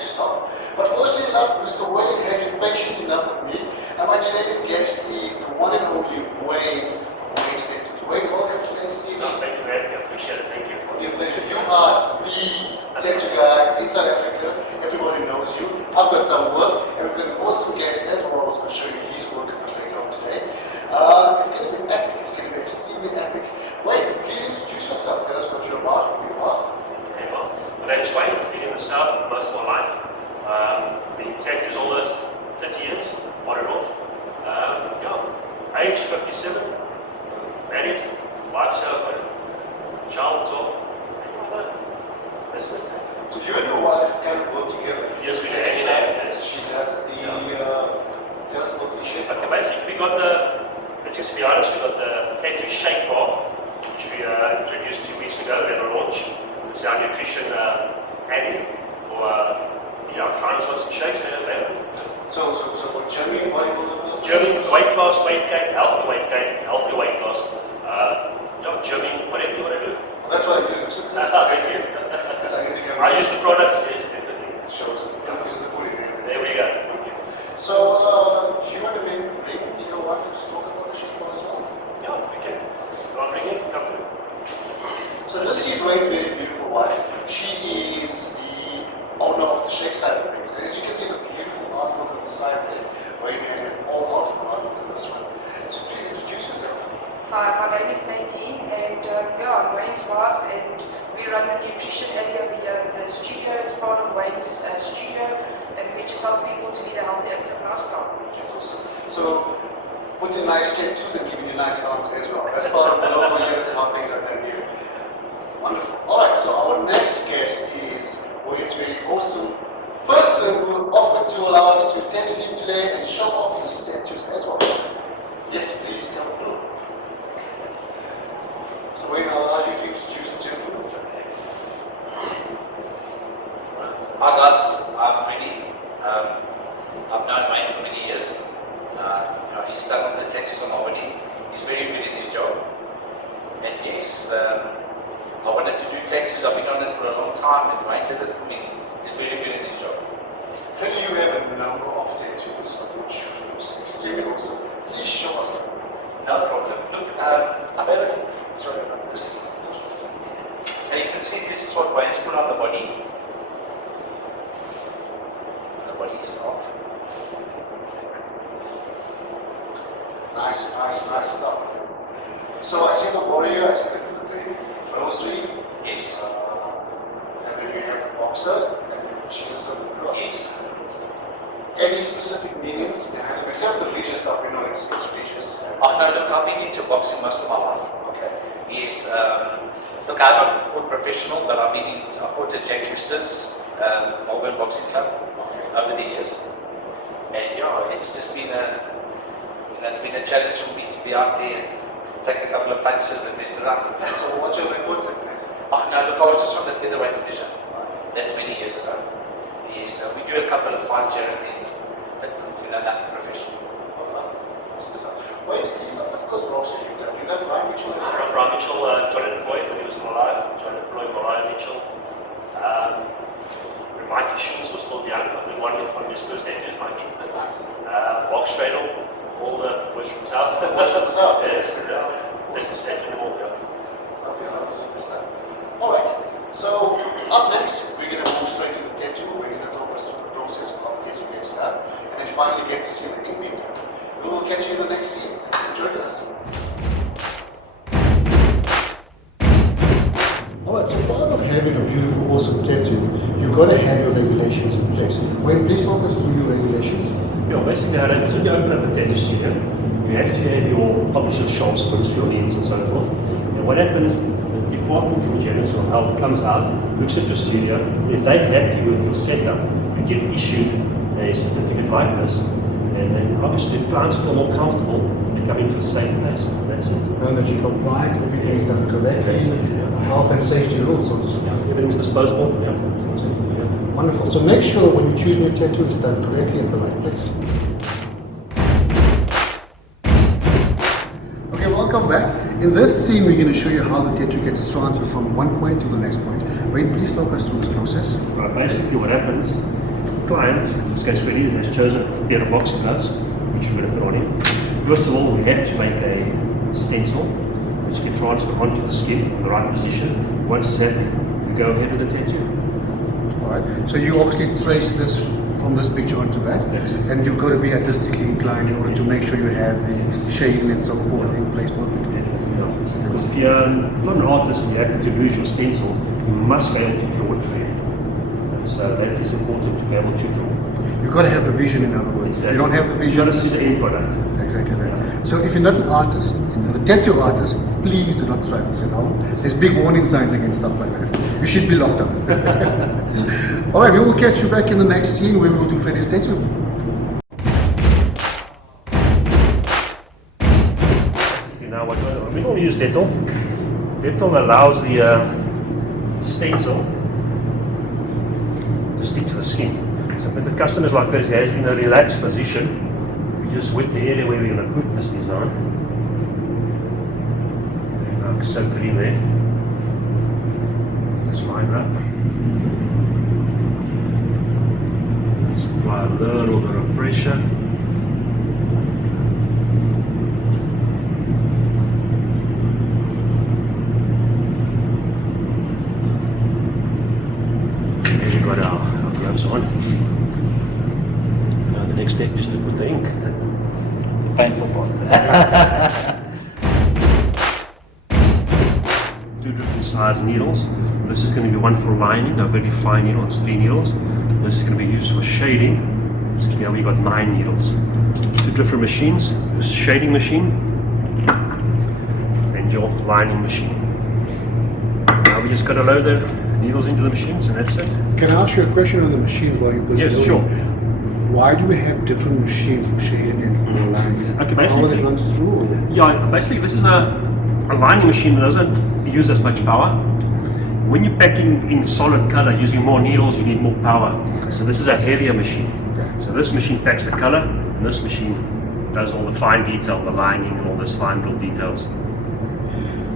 to start. But firstly enough, Mr. Wayne has been patient enough with me, and my today's guest is the one and only Wayne Tattoo. Wayne, welcome to Lenz TV. No, thank you, man. I appreciate it. Thank you. Your pleasure. You are the tattoo guy in South Africa. Everybody knows you. I've got some work, and we've got an awesome guest as well. I was going to show you his work a bit later on today. It's going to be epic. It's going to be extremely epic. Wayne, please introduce yourself. Tell us what you're about, who you are. Okay, well, my name is Wayne. I've been in the South most of my life. Been tattoos almost 30 years, on and off. Age 57. Married. Wife's here. Child as well. That's it. So you and your wife kind of work together? Yes, we do actually. She does the, tell us about the shape. Okay, basically we got just to be honest, we got the tattoo shake bar, which we introduced 2 weeks ago. We had a launch. It's our nutrition addy, or clients want some shakes, they're available. So for gymming, bodybuilding? Gymming, weight loss, weight gain, healthy weight loss, gymming, whatever you want to do. Well, that's what I do. Thank you. I use the products, yes, definitely. Shows the pudding. There we go. So, do you want to bring your wife to talk about the shake bar as well? Yeah, we can. You want to bring it? Come to. So this is Wayne's very beautiful wife. She is the owner of the shake side of things. And as you can see the beautiful artwork on the side there, Wayne had all out of artwork on this one. So please introduce yourself. Hi, my name is Nadine, and I'm Wayne's wife, and we run the nutrition area over here in the studio. It's part of Wayne's studio, and we just help people to lead a healthy, active lifestyle. That's awesome. So, putting nice tattoos and giving you nice answers as well. That's part of the logo here, that's how things are done here. Wonderful. Alright, so our next guest is Wayne's very awesome person who offered to allow us to tattoo him today and show off his tattoos as well. Yes, please come through. So Wayne, I'll allow you to introduce the gentleman. Hi guys, I'm Freddie. I've known Wayne for many years. He's done the tattoos on my body. He's very good in his job. And yes, I wanted to do tattoos. I've been on it for a long time, and Wayne did it for me. He's very good in his job. Freddie, you have a number of tattoos, which is extremely awesome. Please show us them. No problem. Look, I've had a story about this. And you can see this is what Wayne's put on the body. The body is off. Nice stuff. So I see the warrior, I see the rosary. Yes. And then you have the boxer, and then Jesus on the cross. Yes. Any specific meanings behind it? Except the religious stuff, we know it's religious. Oh no, look, I've been into boxing most of my life. Okay. Yes, look, I haven't fought professional, but I fought at Jack Eustace, Melbourne Boxing Club, over the years. And yeah, it's just been it's been a challenge for me to be out there and take a couple of punches and mess around. So what's your records in that? Oh no, look, I was just on the featherweight division. That's many years ago. Yes, we do a couple of fights here and then, but nothing professional. Wait, he's not of course boxing. You done Ryan Mitchell? Ryan Mitchell, Jonathan Boyd when he was still alive. Jonathan Boyd, Ryan Mitchell. Mikey Schultz was still young. I think one of his first tattoos, Mikey. Box Stradle, all the boys from the South. What's up? Yes, this is tattoo all, yeah. Alright, so up next, we're going to move straight to the tattoo. We're going to talk us through the process of how the tattoo gets done, and then finally get to see the ink being done. We will catch you in the next scene. Join us. Alright, so part of having a beautiful, awesome tattoo, you've got to have your regulations in place. Wayne, please talk us through your regulations. Yeah, basically how it is when you open up a tattoo studio, you have to have your obviously sharp spoons for your needles and so forth. And what happens, the department from Janitorial Health comes out, looks at your studio. If they're happy with your setup, you get issued a certificate like this. And then obviously the clients feel more comfortable, they come into a safe place. That's it. Know that you comply, everything is done correctly. That's it, yeah. Health and safety rules, so to speak. Yeah, everything's disposable. Yeah. That's it. Wonderful. So make sure when you choose your tattoo, it's done correctly at the right place. Okay, welcome back. In this scene, we're going to show you how the tattoo gets transferred from one point to the next point. Wayne, please talk us through this process. Right, basically what happens client, in this case Freddie, has chosen a pair of boxing gloves, which we're going to put on him. First of all, we have to make a stencil, which can transfer onto the skin in the right position. Once it's happy, we go ahead with the tattoo. Alright, so you obviously trace this from this picture onto that. That's it. And you've got to be artistically inclined in order to make sure you have the shading and so forth in place perfectly. Because if you're not an artist and you happen to lose your stencil, you must be able to draw it fair. And so that is important to be able to draw. You've got to have the vision, in other words. If you don't have the You've got vision, to see the end product. exactly that. So if you're not an artist, you're not a tattoo artist, please do not try this at home. There's big warning signs against stuff like that. You should be locked up. Alright, we will catch you back in the next scene where we will do Freddy's tattoo. Now we don't use Dettol. Dettol allows the stencil to stick to the skin. So when the customer's like this, he has in a relaxed position, we just wet the area where we're going to put this design. And I'll soak it in there. Just line it up. Just apply a little bit of pressure. Got our gloves on. Now the next step is to put the ink. The painful part. Two different size needles. This is going to be one for lining, a very fine needle, it's 3 needles. This is going to be used for shading. So now we've got 9 needles. Two different machines, this shading machine and your lining machine. Now we just got to load the needles into the machines and that's it. Can I ask you a question on the machines while you're busy? Yes, sure. Why do we have different machines for shading and for lines? Okay, How basically, it runs through? Or? yeah, basically this is a lining machine that doesn't use as much power. When you're packing in solid color, using more needles, you need more power. So this is a heavier machine. Okay. So this machine packs the color, and this machine does all the fine detail, the lining and all those fine little details.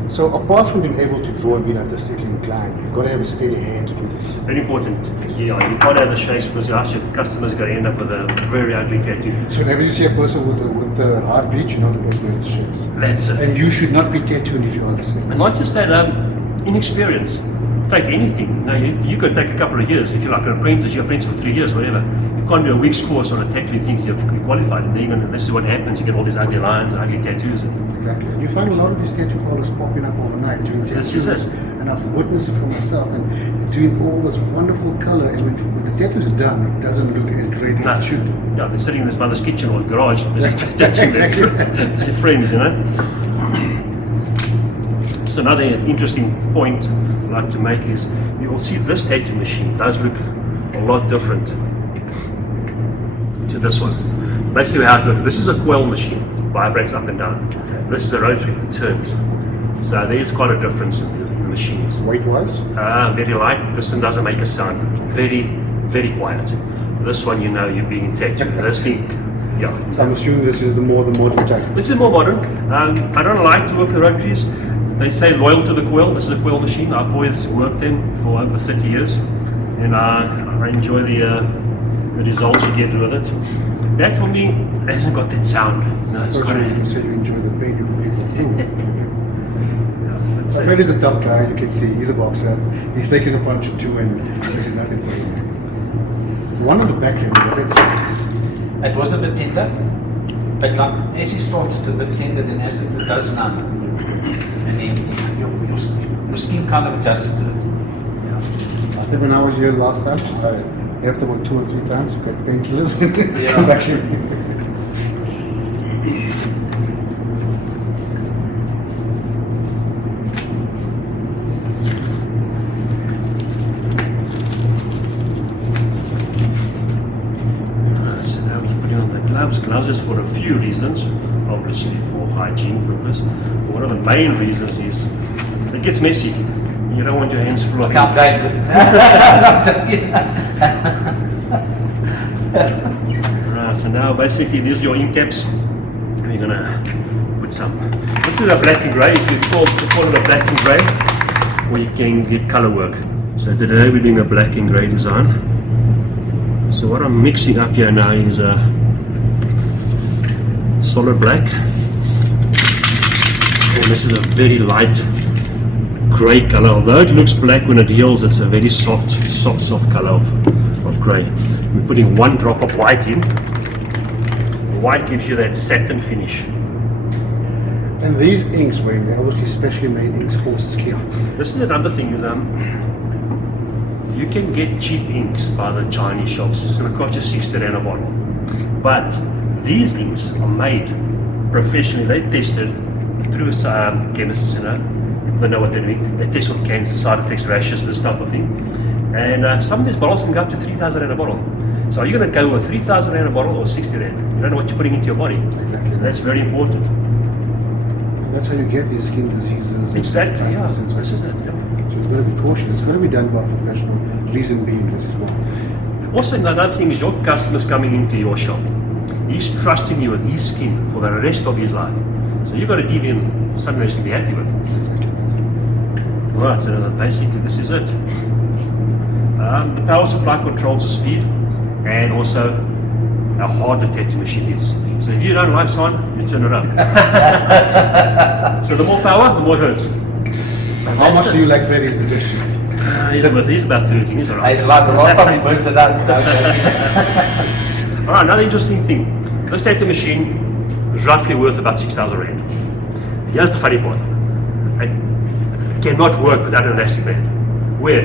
So apart from being able to draw and being artistically inclined, you've got to have a steady hand to do this. Very important. Yeah, you can't have the shapes because you ask your customers going to end up with a very ugly tattoo. So whenever you see a person with the hard bleach, you know the person has the shakes. That's it. And you should not be tattooing if you are the same. And not just that, inexperience. Take anything. Now you could take a couple of years. If you're like an apprentice, you're apprentice for 3 years, whatever. You can't do a week's course on a tattoo and think you're qualified. And then this is what happens. You get all these ugly lines and ugly tattoos. Exactly. And you find a lot of these tattoo parlors popping up overnight doing This tattoos. is it. And I've witnessed it for myself. And doing all this wonderful color, and when the tattoo is done, it doesn't look as great as it should. Yeah, they're sitting in this mother's kitchen or garage. Exactly. Their friends, you know. So another interesting point I'd like to make is you will see this tattoo machine does look a lot different to this one. Basically how it works, this is a coil machine, vibrates up and down. This is a rotary, it turns. So there is quite a difference in the machines. Weight-wise? Very light, this one doesn't make a sound. Very, very quiet. This one you know you're being tattooed. This thing, yeah. So I'm assuming this is the modern type. This is more modern. I don't like to work with rotaries. They say loyal to the coil. This is a coil machine. I've always worked them for over 30 years, and I enjoy the results you get with it. That for me hasn't got that sound. No, it's got You said you enjoy the pain you people a. Fred is a tough guy. You can see he's a boxer. He's taken a punch or two, and this is nothing for him. One on the back here, was that It was a bit tender, but like as he starts, it's a bit tender, then as it goes numb. And then your skin kind of adjusts to it. I think when I was here last time, after about 2 or 3 times, you got painkillers and then Yeah. come back here. So now we're putting on the gloves. Gloves is for a few reasons. Obviously for hygiene purpose. One of the main reasons is it gets messy. You don't want your hands full of Can't ink. blame Right, so now basically these are your ink caps. We're gonna put some. This is a black and grey. You can call it a black and grey, or you can get color work. So today we're doing a black and grey design. So what I'm mixing up here now is a solid black, and this is a very light grey color. Although it looks black when it heals, it's a very soft color of grey. We're putting 1 drop of white in. The white gives you that satin finish. And these inks, Wayne, they're obviously specially made inks for skier. This is another thing, is you can get cheap inks by the Chinese shops. It's going to cost you 60 rand a bottle. But these inks are made professionally. They tested through chemists, you know. They know what they're doing. They test for cancer, side effects, rashes, this type of thing. And some of these bottles can go up to 3,000 rand a bottle. So are you going to go with 3,000 rand a bottle or 60 rand? You don't know what you're putting into your body. Exactly. So that's very important. That's how you get these skin diseases. Exactly, yeah. And This is it. Yeah. So you've got to be cautious. It's got to be done by a professional. Reason being this as well. Also, another thing is your customer's coming into your shop. He's trusting you with his skin for the rest of his life. So you've got to give him something that he can be happy with. Right, so basically this is it. The power supply controls the speed, and also how hard the tattoo machine is. So if you don't like sound, you turn it up. So the more power, the more it hurts. And how much do you like Freddy's the dish? He's about 13, he's alright. He's like the last time he burnt it out. Alright, another interesting thing. This tattoo machine is roughly worth about 6,000 rand. Here's the funny part. It cannot work without an elastic band. Where?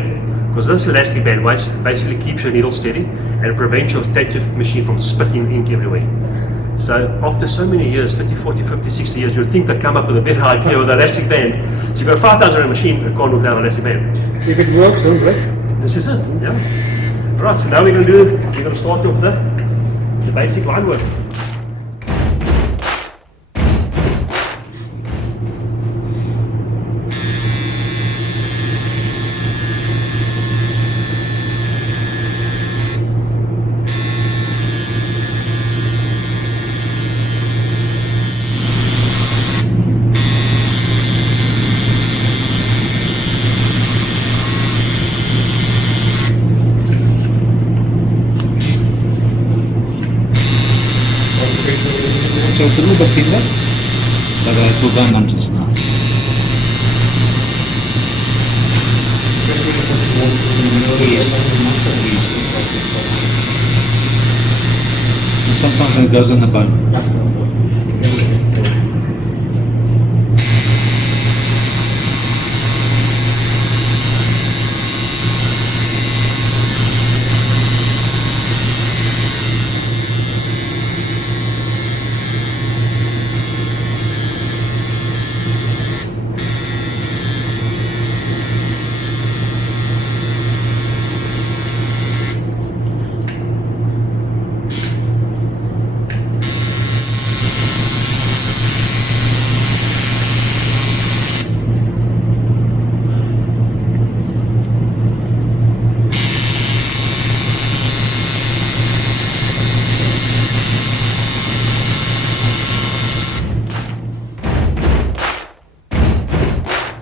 Because this elastic band basically keeps your needle steady and prevents your tattoo machine from spitting ink everywhere. So after so many years, 30, 40, 50, 60 years, you'd think they'd come up with a better idea with an elastic band. So you've got a 5,000 rand machine that can't work without an elastic band. If it works, don't break. This is it, yeah. Alright, so now we're going to start with the basic line work. Sometimes it goes on the bone.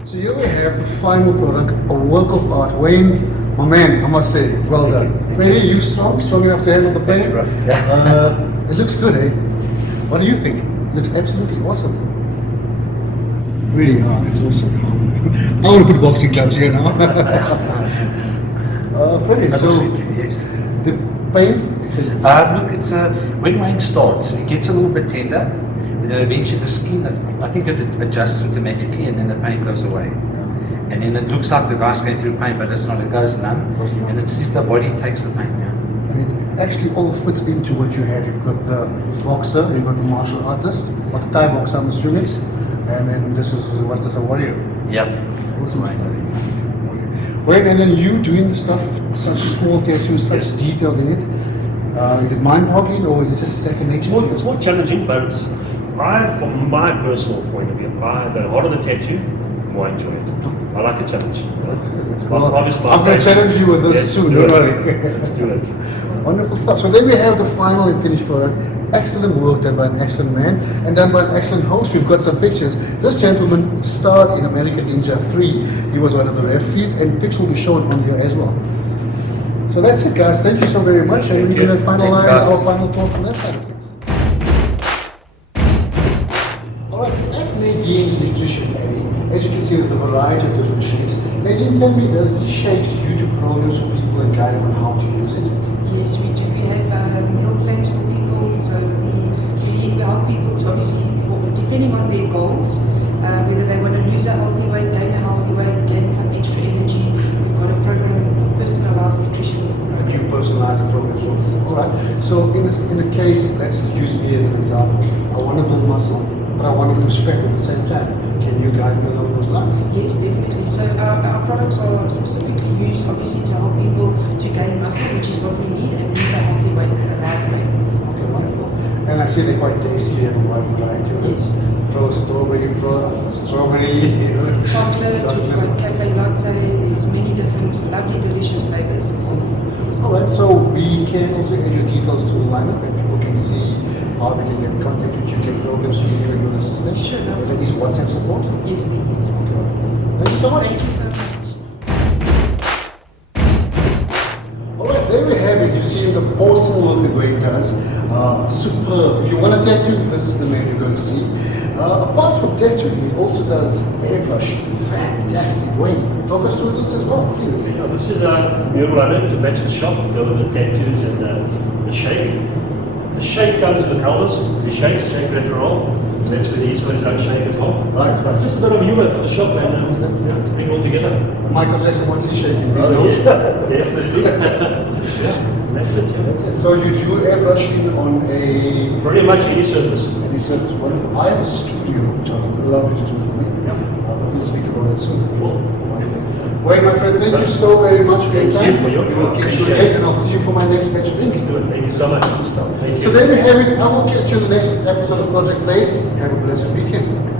So here we have the final product, a work of art. Wayne, my man, I must say, well done. Freddy, you strong enough to handle the paint? It looks good, eh? What do you think? It looks absolutely awesome. Really, it's awesome. I want to put boxing gloves here now. Freddy, so the paint? Look, it's when rain starts, it gets a little bit tender, and then eventually the skin, I think it adjusts automatically, and then the pain goes away. And then it looks like the guy's going through pain, but it's not. It goes numb, and it's as if the body takes the pain now. And it actually all fits into what you had. You've got the boxer, you've got the martial artist, or the Thai boxer, I'm assuming. And then this is, what's this, a warrior? Yep. Awesome. Wayne, and then you doing the stuff, such small tattoos, such detail in it. Is it mind-boggling or is it just second nature? It's more challenging, but it's, from my personal point of view, the harder the tattoo, the more I enjoy it. I like a challenge. That's good. That's good. Well, I'm going to challenge you with this soon. Don't worry. Let's do it. Wonderful stuff. So then we have the final and finished product. Excellent work done by an excellent man and done by an excellent host. We've got some pictures. This gentleman starred in American Ninja 3. He was one of the referees, and pics will be shown on here as well. So that's it, guys. Thank you so very much. And we're going to finalize guys. our final talk on that side of things. Alright, at Nadine's Nutrition Alley, as you can see, there's a variety of different shakes. Nadine, tell me, does these shakes you do programs for people and guide on how to use it? Yes, we do. We have meal plans for people, so we help people to obviously, depending on their goals, whether they want to lose a healthy weight, gain a healthy weight, gain some extra energy. We've got a program, personalized nutrition program. You personalize the program for this. Alright, so in a case, let's use me as an example. I want to build muscle, but I want to lose fat at the same time. Can you guide me along those lines? Yes, definitely. So our products are specifically used, obviously, to help people to gain muscle, which is what we need, and lose a healthy weight the right way. Okay, wonderful. And I see they're quite tasty. They have a wide variety of it. Yes. Pro strawberry, Chocolate, we've got cafe latte, there's many different lovely delicious flavors. Yes. Alright, so we can also add your details to the lineup and people can see how we can get in contact with you, get programs to you and your assistant. Sure, no And there is WhatsApp support. Yes, please. Thank you so much. Thank you so much. Alright, there we have it. You've seen the awesome work that Wayne does. Superb. If you want a tattoo, this is the man you're going to see. Apart from tattooing, he also does airbrushing. Fantastic. Wayne, talk us through this as well, please. Yeah, this is a mural I did to match the shop, go with the tattoos and the shake. The shake comes with colours, the shakes, shake, retro roll. And that's where he's got his own shake as well. Right. It's just a bit of humor for the shop and to bring it all together. Michael Jackson, what's he shaking? His Oh, nose? yeah, definitely. That's it, yeah. That's it. So you do airbrushing on a Pretty much any surface. any surface. Wonderful. I have a studio which I would love you to do for me. We'll speak about it soon. Cool. Wonderful. Wayne, my friend, thank you so very much for your Thank time. you for your We will time. catch you Appreciate again it. and I'll see you for my next batch of Let's things. do it. Thank you so much. Thank So you. there we have it. I will catch you in the next episode of Project Made. Have a blessed weekend.